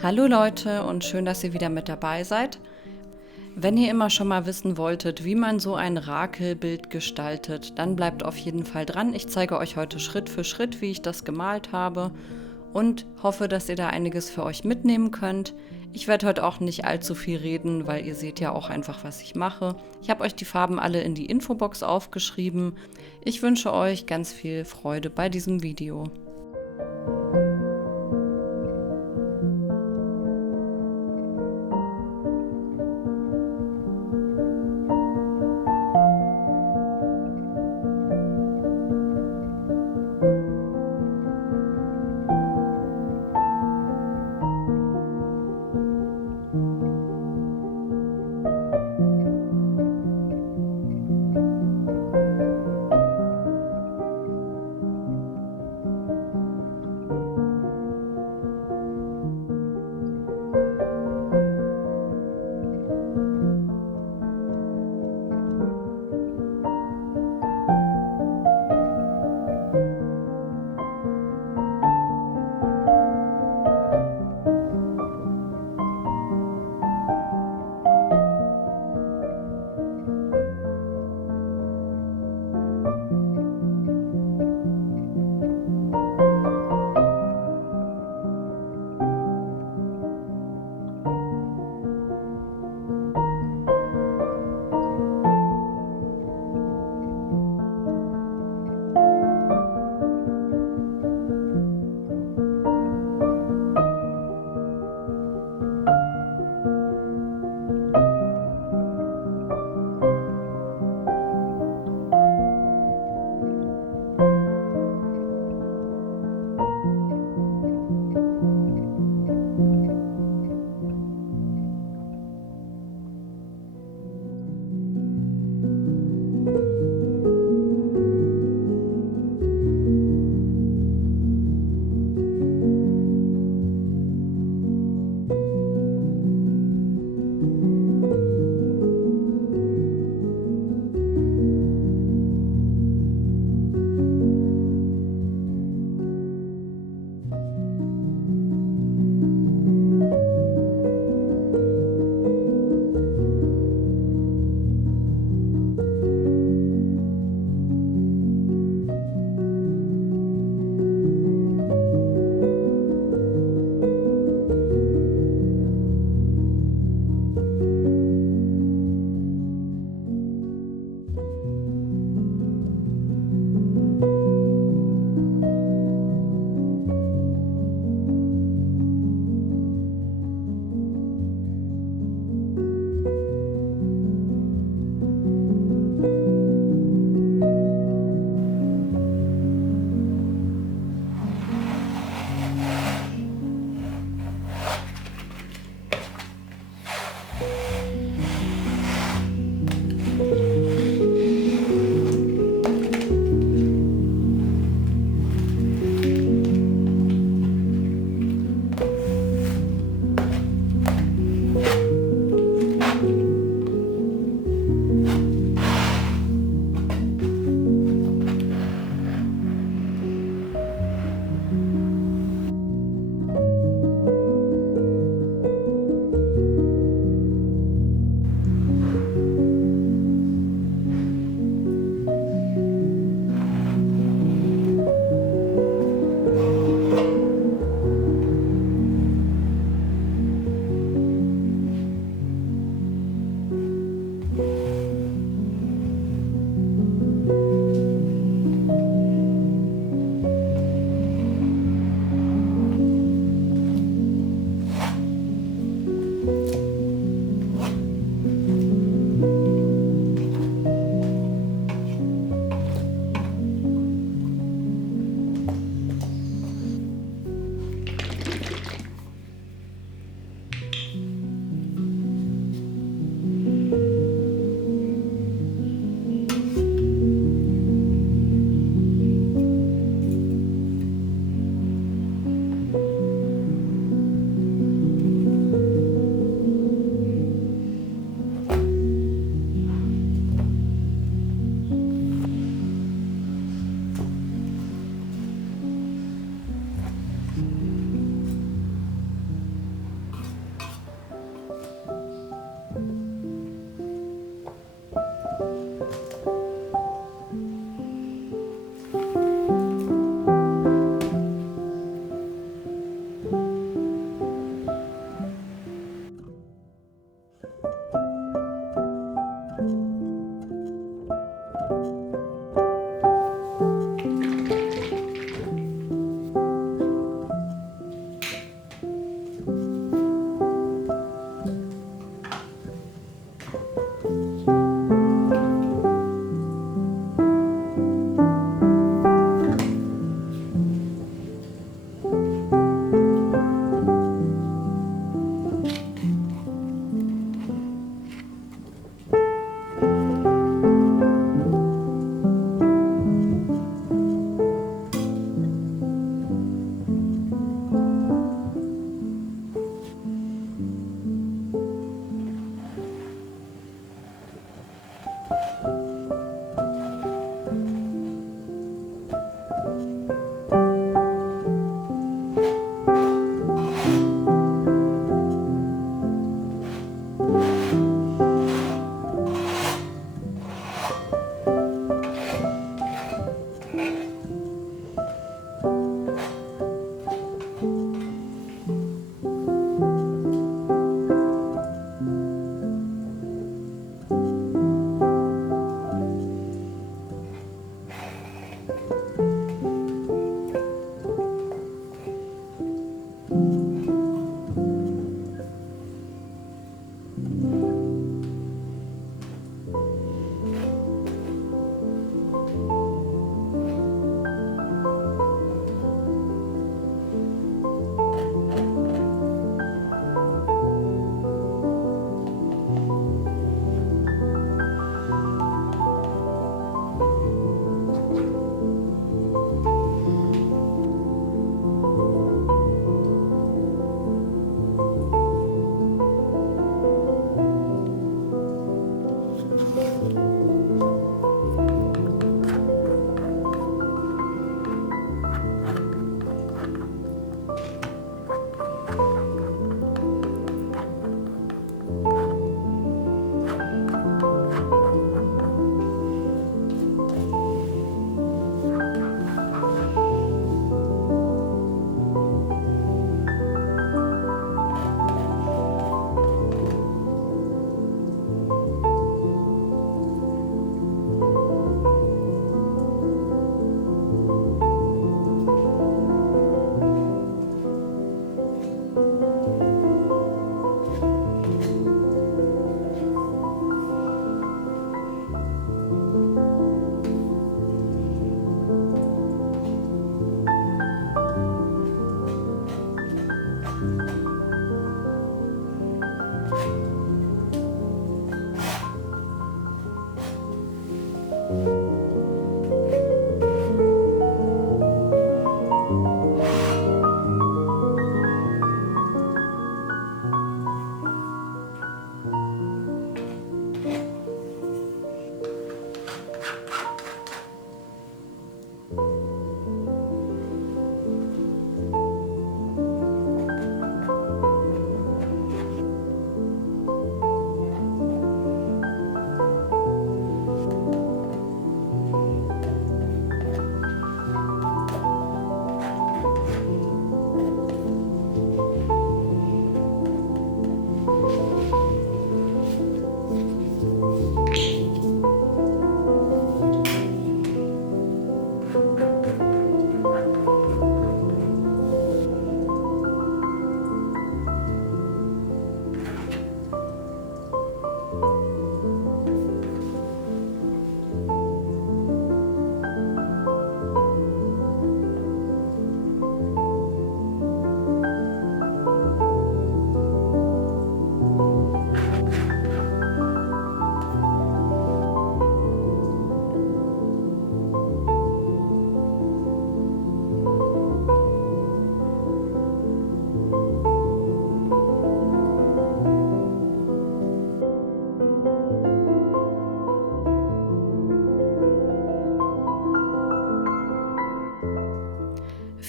Hallo Leute und schön, dass ihr wieder mit dabei seid. Wenn ihr immer schon mal wissen wolltet, wie man so ein Rakelbild gestaltet, dann bleibt auf jeden Fall dran. Ich zeige euch heute Schritt für Schritt, wie ich das gemalt habe und hoffe, dass ihr da einiges für euch mitnehmen könnt. Ich werde heute auch nicht allzu viel reden, weil ihr seht ja auch einfach, was ich mache. Ich habe euch die Farben alle in die Infobox aufgeschrieben. Ich wünsche euch ganz viel Freude bei diesem Video.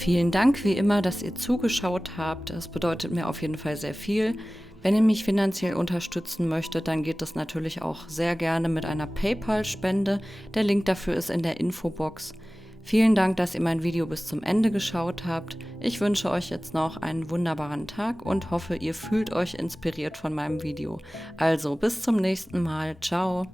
Vielen Dank wie immer, dass ihr zugeschaut habt. Es bedeutet mir auf jeden Fall sehr viel. Wenn ihr mich finanziell unterstützen möchtet, dann geht das natürlich auch sehr gerne mit einer PayPal-Spende. Der Link dafür ist in der Infobox. Vielen Dank, dass ihr mein Video bis zum Ende geschaut habt. Ich wünsche euch jetzt noch einen wunderbaren Tag und hoffe, ihr fühlt euch inspiriert von meinem Video. Also bis zum nächsten Mal. Ciao!